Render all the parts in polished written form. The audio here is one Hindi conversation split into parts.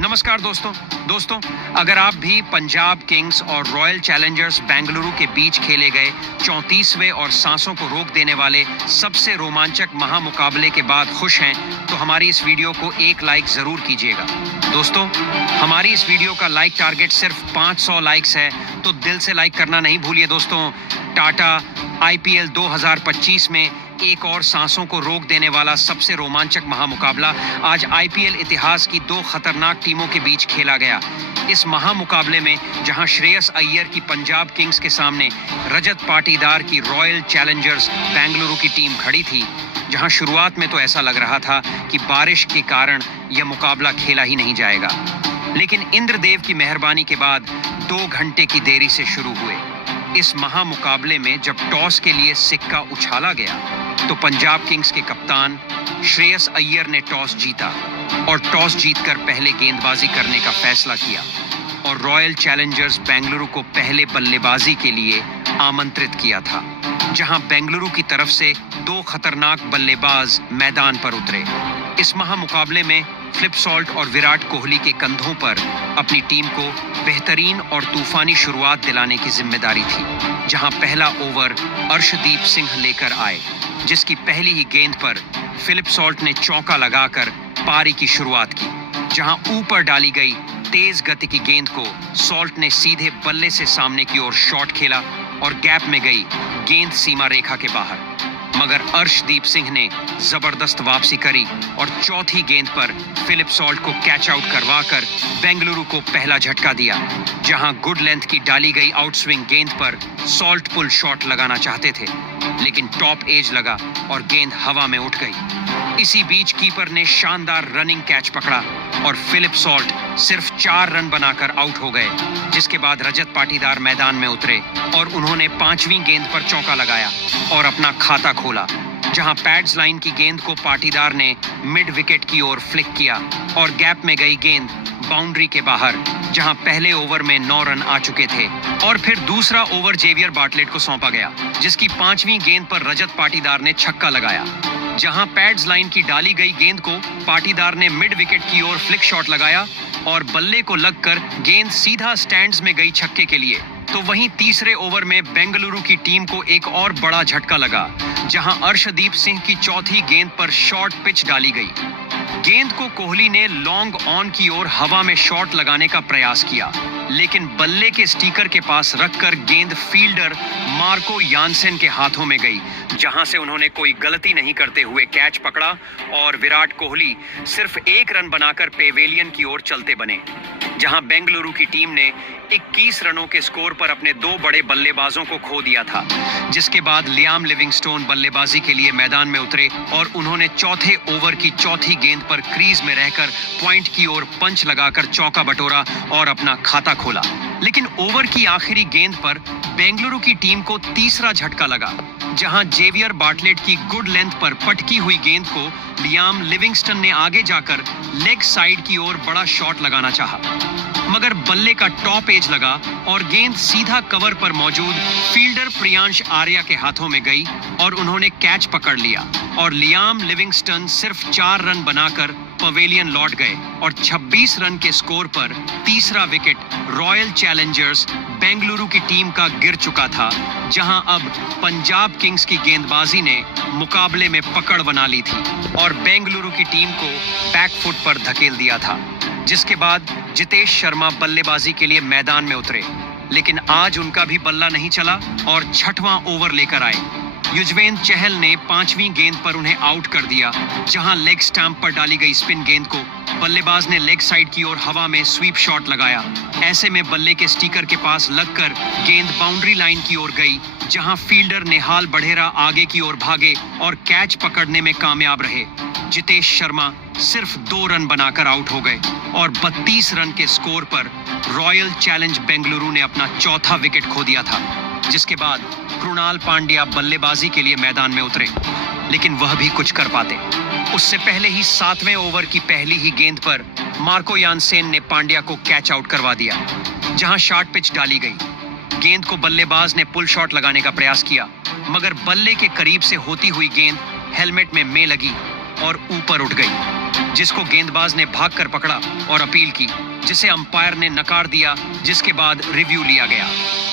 नमस्कार दोस्तों, अगर आप भी पंजाब किंग्स और रॉयल चैलेंजर्स बेंगलुरु के बीच खेले गए 34वें और सांसों को रोक देने वाले सबसे रोमांचक महामुकाबले के बाद खुश हैं, तो हमारी इस वीडियो को एक लाइक जरूर कीजिएगा। दोस्तों, हमारी इस वीडियो का लाइक टारगेट सिर्फ 500 लाइक्स है, तो दिल से लाइक करना नहीं भूलिए दोस्तों। टाटा IPL 2025 में एक और सांसों को रोक देने वाला सबसे रोमांचक महामुकाबला आज IPL इतिहास की दो खतरनाक टीमों के बीच खेला गया। इस महामुकाबले में जहां श्रेयस अय्यर की पंजाब किंग्स के सामने रजत पाटीदार की रॉयल चैलेंजर्स बेंगलुरु की टीम खड़ी थी, जहां शुरुआत में तो ऐसा लग रहा था कि बारिश के कारण यह मुकाबला खेला ही नहीं जाएगा, लेकिन इंद्रदेव की मेहरबानी के बाद 2 घंटे की देरी से शुरू हुए इस महामुकाबले में जब टॉस के लिए सिक्का उछाला गया तो पंजाब किंग्स के कप्तान श्रेयस अय्यर ने टॉस जीता और टॉस जीतकर पहले गेंदबाजी करने का फैसला किया और रॉयल चैलेंजर्स बेंगलुरु को पहले बल्लेबाजी के लिए आमंत्रित किया था, जहां बेंगलुरु की तरफ से 2 खतरनाक बल्लेबाज मैदान पर उतरे। इस महामुकाबले में फ्लिप सॉल्ट और विराट कोहली के कंधों पर अपनी टीम को बेहतरीन और तूफानी शुरुआत दिलाने की जिम्मेदारी थी, जहां पहला ओवर अर्शदीप सिंह लेकर आए, जिसकी पहली ही गेंद पर फिलिप सॉल्ट ने चौका लगाकर पारी की शुरुआत की। जहां ऊपर डाली गई तेज गति की गेंद को सॉल्ट ने सीधे बल्ले से सामने की ओर शॉट खेला और गैप में गई गेंद सीमा रेखा के बाहर, मगर अर्शदीप सिंह ने जबरदस्त वापसी करी और चौथी गेंद पर फिलिप सॉल्ट को कैच आउट करवाकर बेंगलुरु को पहला झटका दिया। जहां गुड लेंथ की डाली गई आउटस्विंग गेंद पर सॉल्ट पुल शॉट लगाना चाहते थे, लेकिन टॉप एज लगा और गेंद हवा में उठ गई। इसी बीच कीपर ने शानदार रनिंग कैच पकड़ा और फिलिप सॉल्ट सिर्फ 4 रन बनाकर आउट हो गए, जिसके बाद रजत पाटीदार मैदान में उतरे और उन्होंने 5वीं गेंद पर चौका लगाया और अपना खाता खोला, जहां पैड्स लाइन की गेंद को पाटीदार ने मिड विकेट की ओर फ्लिक किया और गैप में गई गेंद बाउंड्री के बाहर, जहां पहले ओवर में 9 रन आ चुके थे। और फिर दूसरा ओवर जेवियर बार्टलेट को सौंपा गया, जिसकी 5वीं गेंद पर रजत पाटीदार ने छक्का लगाया। जहां पैड्स लाइन की डाली गई गेंद को पाटीदार ने मिड विकेट की ओर फ्लिक शॉट लगाया और बल्ले को लगकर गेंद सीधा स्टैंड्स में गई छक्के के लिए। तो वहीं तीसरे ओवर में बेंगलुरु की टीम को एक और बड़ा झटका लगा, जहां अर्शदीप सिंह की चौथी गेंद पर शॉर्ट पिच डाली गई। गेंद को कोहली ने लॉन्ग ऑन की ओर हवा में शॉट लगाने का प्रयास किया, लेकिन बल्ले के स्टिकर के पास रखकर गेंद फील्डर मार्को यानसेन के हाथों में गई, जहां से उन्होंने कोई गलती नहीं करते हुए कैच पकड़ा और विराट कोहली सिर्फ 1 रन बनाकर पेवेलियन की ओर चलते बने। जहां बेंगलुरु की टीम ने 21 रनों के स्कोर पर अपने 2 बड़े बल्लेबाजों को खो दिया था, जिसके बाद लियाम लिविंगस्टोन बल्लेबाजी के लिए मैदान में उतरे और उन्होंने चौथे ओवर की चौथी गेंद पर क्रीज में रहकर पॉइंट की ओर पंच लगाकर चौका बटोरा और अपना खाता खोला। लेकिन ओवर की आखिरी गेंद पर बेंगलुरु की टीम को तीसरा झटका लगा, जहां जेवियर बार्टलेट की गुड लेंथ पर पटकी हुई गेंद को लियाम लिविंगस्टन ने आगे जाकर लेग साइड की ओर बड़ा शॉट लगाना चाहा, मगर बल्ले का टॉप एज लगा और गेंद सीधा कवर पर मौजूद फील्डर प्रियांश आर्या के हाथों में गई और उन्होंने कैच पकड़ लिया और लियाम लिविंगस्टन सिर्फ 4 रन बनाकर पवेलियन लौट गए और 26 रन के स्कोर पर तीसरा विकेट रॉयल चैलेंजर्स बेंगलुरु की टीम का गिर चुका था, जहां अब पंजाब किंग्स की गेंदबाजी ने मुकाबले में पकड़ बना ली थी और बेंगलुरु की टीम को बैकफुट पर धकेल दिया था। जिसके बाद जितेश शर्मा बल्लेबाजी के लिए मैदान में उतरे, लेकिन आज उनका भी बल्ला नहीं चला और 6वां ओवर लेकर आए। युजवेंद्र चहल ने 5वीं गेंद पर उन्हें आउट कर दिया, जहां लेग स्टैंप पर डाली गई स्पिन गेंद को बल्लेबाज ने लेग साइड की ओर हवा में स्वीप शॉट लगाया। ऐसे में बल्ले के स्टिकर के पास लगकर गेंद बाउंड्री लाइन की ओर गई, जहां फील्डर निहाल बढ़ेरा आगे की ओर भागे और कैच पकड़ने में कामयाब रहे। जितेश शर्मा सिर्फ 2 रन बनाकर आउट हो गए और 32 रन के स्कोर पर रॉयल चैलेंज बेंगलुरु ने अपना चौथा विकेट खो दिया था। जिसके बाद कृणाल पांड्या बल्लेबाजी के लिए मैदान में उतरे, लेकिन वह भी कुछ कर पाते। उससे पहले ही 7वें ओवर की पहली ही गेंद पर मार्को यानसेन ने पांड्या को कैच आउट करवा दिया, जहां शॉर्ट पिच डाली गई। गेंद को बल्लेबाज ने पुल शॉट लगाने का प्रयास किया, मगर बल्ले के करीब से होती हुई गेंद हेलमेट में लगी और ऊपर उठ गई, जिसको गेंदबाज ने भागकर पकड़ा और अपील की, जिसे अंपायर ने नकार दिया, जिसके बाद रिव्यू लिया गया,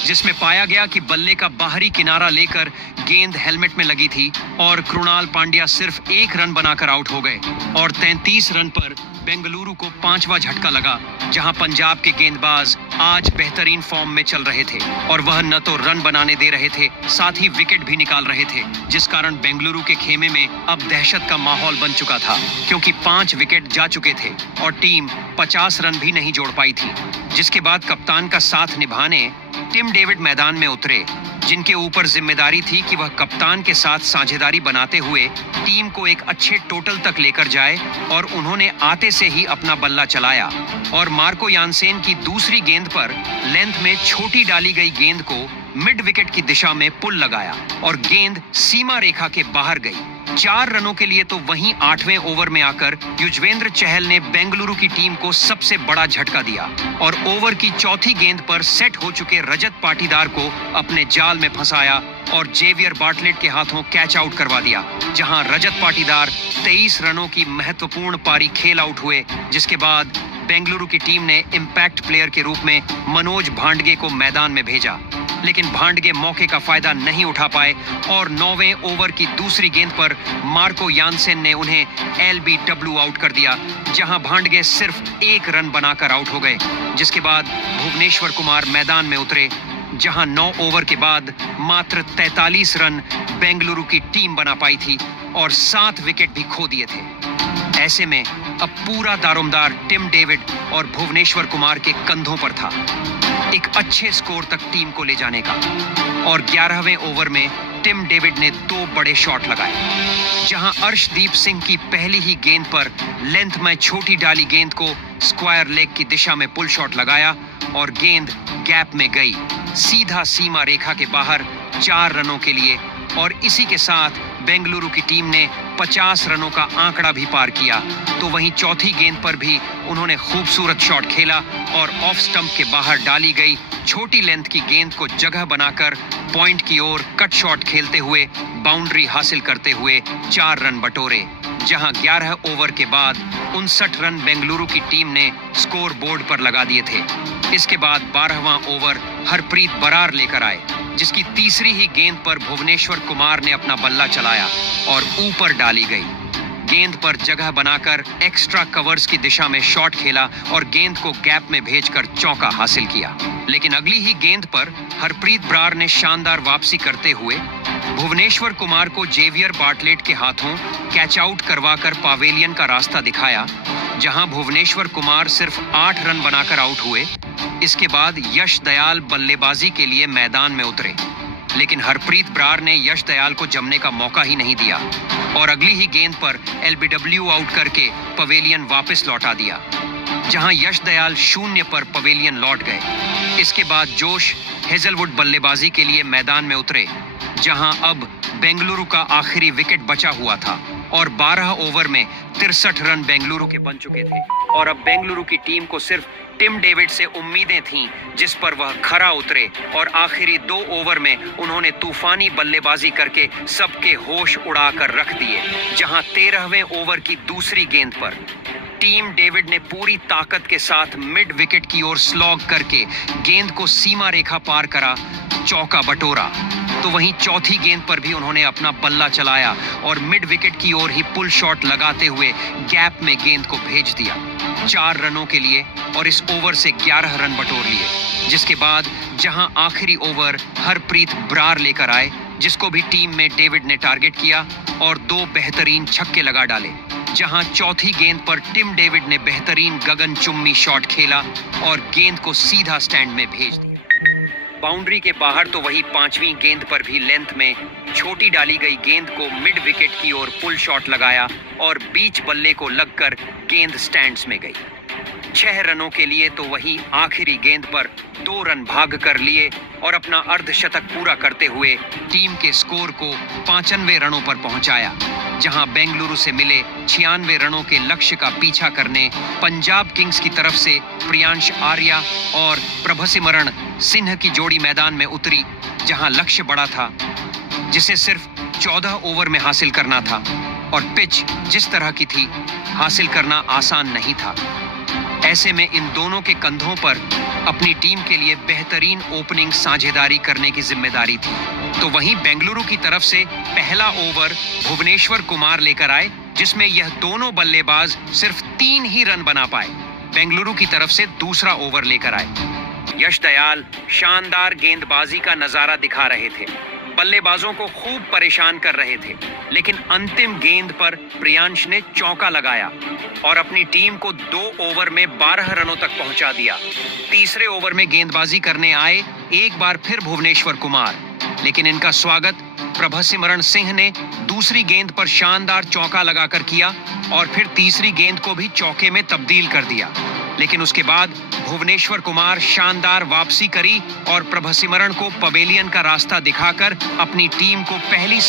जिसमें पाया गया कि बल्ले का बाहरी किनारा लेकर गेंद हेलमेट में लगी थी और कृणाल पांड्या सिर्फ 1 रन बनाकर आउट हो गए और 33 रन पर बेंगलुरु को 5वां झटका लगा, जहां पंजाब के गेंदबाज आज बेहतरीन फॉर्म में चल रहे थे और वह न तो रन बनाने दे रहे थे, साथ ही विकेट भी निकाल रहे थे, जिस कारण बेंगलुरु के खेमे में अब दहशत का माहौल बन चुका था, क्योंकि 5 विकेट जा चुके थे और टीम 50 रन भी नहीं जोड़ पाई थी। जिसके बाद कप्तान का साथ निभाने टिम डेविड मैदान में उतरे, जिनके ऊपर जिम्मेदारी थी कि वह कप्तान के साथ साझेदारी बनाते हुए टीम को एक अच्छे टोटल तक लेकर जाए, और उन्होंने आते से ही अपना बल्ला चलाया और मार्को यानसेन की दूसरी गेंद पर लेंथ में छोटी डाली गई गेंद को मिड विकेट की दिशा में पुल लगाया और गेंद सीमा रेखा के बाहर गई 4 रनों के लिए। तो वहीं 8वें ओवर में आकर युजवेंद्र चहल ने बेंगलुरु की टीम को सबसे बड़ा झटका दिया और ओवर की चौथी गेंद पर सेट हो चुके रजत पाटीदार को अपने जाल में फंसाया और जेवियर बार्टलेट के हाथों कैच आउट करवा दिया, जहां रजत पाटीदार 23 रनों की महत्वपूर्ण पारी खेल आउट हुए, जिसके बाद बेंगलुरु की टीम ने इंपैक्ट प्लेयर के रूप में मनोज भांडगे को मैदान में भेजा, लेकिन भांडगे मौके का फायदा नहीं उठा पाए और 9वें ओवर की दूसरी गेंद पर मार्को यानसेन ने उन्हें LBW आउट कर दिया, जहां भांडगे सिर्फ 1 रन बनाकर आउट हो गए। जिसके बाद भुवनेश्वर कुमार मैदान में उतरे, जहां 9 ओवर के बाद मात्र 43 रन बेंगलुरु की टीम बना पाई थी और 7 विकेट भी खो दिए थे। ऐसे में अब पूरा दारोमदार टिम डेविड और भुवनेश्वर कुमार के कंधों पर था एक अच्छे स्कोर तक टीम को ले जाने का, और 11वें ओवर में टिम डेविड ने 2 बड़े शॉट लगाए, जहां अर्शदीप सिंह की पहली ही गेंद पर लेंथ में छोटी डाली गेंद को स्क्वायर लेग की दिशा में पुल शॉट लगाया और गेंद गैप में गई सीधा सीमा रेखा के बाहर 4 रनों के लिए, और इसी के साथ बेंगलुरु की टीम ने 50 रनों का आंकड़ा भी पार किया। तो वहीं चौथी गेंद पर भी उन्होंने खूबसूरत शॉट खेला और ऑफ स्टंप के बाहर डाली गई छोटी लेंथ की गेंद को जगह बनाकर पॉइंट की ओर कट शॉट खेलते हुए बाउंड्री हासिल करते हुए 4 रन बटोरे, जहां 11 ओवर के बाद 59 रन बेंगलुरु की टीम ने स्कोर बोर्ड पर लगा दिए थे। इसके बाद 12वां ओवर हरप्रीत बरार लेकर आए, जिसकी तीसरी ही गेंद पर भुवनेश्वर कुमार ने अपना बल्ला चलाया और ऊपर डाली गई गेंद पर जगह बनाकर एक्स्ट्रा कवर्स की दिशा में शॉट खेला और गेंद को गैप में भेजकर चौका हासिल किया। लेकिन अगली ही गेंद पर हरप्रीत बरार ने शानदार वापसी करते हुए भुवनेश्वर कुमार को जेवियर बार्टलेट के हाथों कैच आउट करवाकर पावेलियन का रास्ता दिखाया, जहां भुवनेश्वर कुमार सिर्फ 8 रन बनाकर आउट हुए। इसके बाद यश दयाल बल्लेबाजी के लिए मैदान में उतरे, लेकिन हरप्रीत बरार ने यश दयाल को जमने का मौका ही नहीं दिया और अगली ही गेंद पर LBW आउट करके पवेलियन वापस लौटा दिया, जहां यश दयाल 0 पर पवेलियन लौट गए। इसके बाद जोश हेजलवुड बल्लेबाजी के लिए मैदान में उतरे, जहां अब बेंगलुरु का आखिरी विकेट बचा हुआ था और 12 ओवर में 63 रन बेंगलुरु के बन चुके थे और अब बेंगलुरु की टीम को सिर्फ टिम डेविड से उम्मीदें थीं, जिस पर वह खरा उतरे और आखिरी 2 ओवर में उन्होंने तूफानी बल्लेबाजी करके सबके होश उड़ाकर रख दिए, जहां 13वें ओवर की दूसरी गेंद पर टीम डेविड ने पूरी ताकत के साथ मिड विकेट की ओर स्लॉग करके गेंद को सीमा रेखा पार करा, चौका बटोरा। तो वहीं चौथी गेंद पर भी उन्होंने अपना बल्ला चलाया और मिड विकेट की ओर ही पुल शॉट लगाते हुए गैप में गेंद को भेज दिया 4 रनों के लिए और इस ओवर से 11 रन बटोर लिए। जिसके बाद जहां आखिरी ओवर हरप्रीत बरार लेकर आए, जिसको भी टीम में डेविड ने टारगेट किया और 2 बेहतरीन छक्के लगा डाले, जहां चौथी गेंद पर टिम डेविड ने बेहतरीन गगनचुम्बी शॉट खेला और गेंद को सीधा स्टैंड में भेज दिया बाउंड्री के बाहर। तो वही 5वीं गेंद पर भी लेंथ में छोटी डाली गई गेंद को मिड विकेट की ओर पुल शॉट लगाया और बीच बल्ले को लगकर गेंद स्टैंड्स में गई 6 रनों के लिए। तो वही आखिरी गेंद पर 2 रन भाग कर लिए और अपना अर्धशतक पूरा करते हुए टीम के स्कोर को 95 रनों पर पहुंचाया, जहां बेंगलुरु से मिले 96 रनों के लक्ष्य का पीछा करने पंजाब किंग्स की तरफ से प्रियांश आर्या और प्रभसिमरण सिंह की जोड़ी मैदान में उतरी, जहां लक्ष्य बड़ा था, जिसे सिर्फ 14 ओवर में हासिल करना था। और पिच जिस तरह की थी, हासिल करना आसान नहीं था। ऐसे में इन दोनों के कंधों पर अपनी टीम के लिए बेहतरीन ओपनिंग साझेदारी करने की जिम्मेदारी थी। तो वहीं बेंगलुरु की तरफ से पहला ओवर भुवनेश्वर कुमार लेकर आए, जिसमें यह दोनों बल्लेबाज सिर्फ 3 ही रन बना पाए। बेंगलुरु की तरफ से दूसरा ओवर लेकर आए यश दयाल शानदार गेंदबाजी का नजारा दिखा रहे थे, बल्लेबाजों को खूब परेशान कर रहे थे, लेकिन अंतिम गेंद पर प्रियांश ने चौका लगाया और अपनी टीम को 2 ओवर में 12 रनों तक पहुंचा दिया। तीसरे ओवर में गेंदबाजी करने आए एक बार फिर भुवनेश्वर कुमार, लेकिन इनका स्वागत प्रभसिमरण सिंह ने दूसरी गेंद पर शानदार चौका लगाकर किया और फिर तीसरी गेंद को भी चौके में तब्दील कर दिया। लेकिन उसके बाद भुवनेश्वर कुमार शानदार वापसी करी और प्रभसिमरण को पवेलियन का रास्ता दिखाकर अपनी टीम को पहली